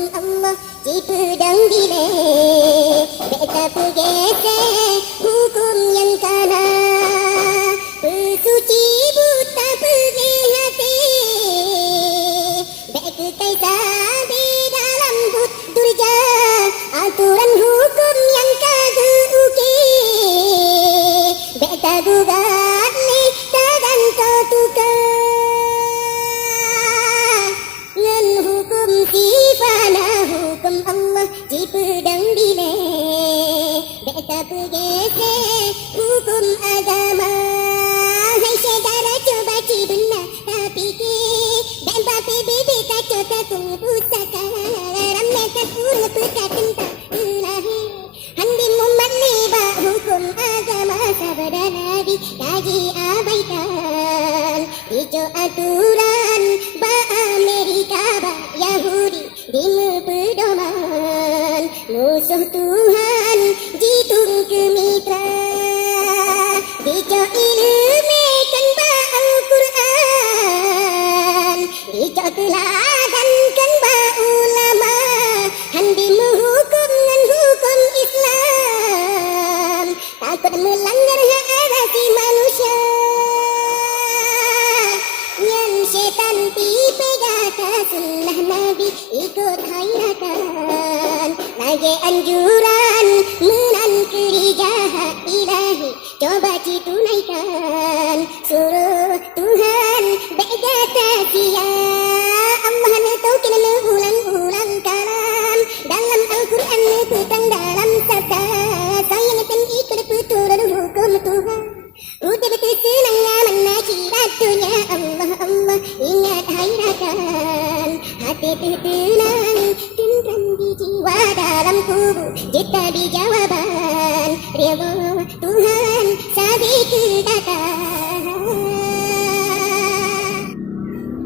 hukum Allah di pedang bileh. Beta pergeser hukum yang kalah, pesuci buta pergi hati. Beta kaisar di dalam but durja, aturan hukum yang kagak ukir. Beta gugat ni takkan kau tukar. Ngan hukum sifana hukum Allah di pedang bileh. Beta pergeser hukum agama. Hai saudara coba benar tapi dan bape bebe kacau takung pusaka. Ramai takung perkataan tak ilahi. Handi Muhammad liba hukum agama sabda Nabi kaji abaikan. Hijau aturan ba Amerika ba Yahudi di pedoman. Musuh Tuhan jitung ke mitra. Hijau ilmikan ba Al-Quran. Hijau teladankan ba ulama. Handi menghukum dengan hukum Islam. Takut melanggar hak asasi manusia. Yang syaitan dipegata sunnah Nabi ikut hayatan. Lagi anjuran menangkiri jahat ilahi coba ditunaikan. Suruh Tuhan begata sia. Allah tahu kena ulang-ulang kalam dalam Al-Quran petang dalam sabda. Saya akan ikut peturan hukum Tuhan. Udah betul senang mana cirat dunia. Allah Allah ingat hairakan. Hati tertenang tentram di jiwa dalam kubur. Jeta di jawaban. Riwa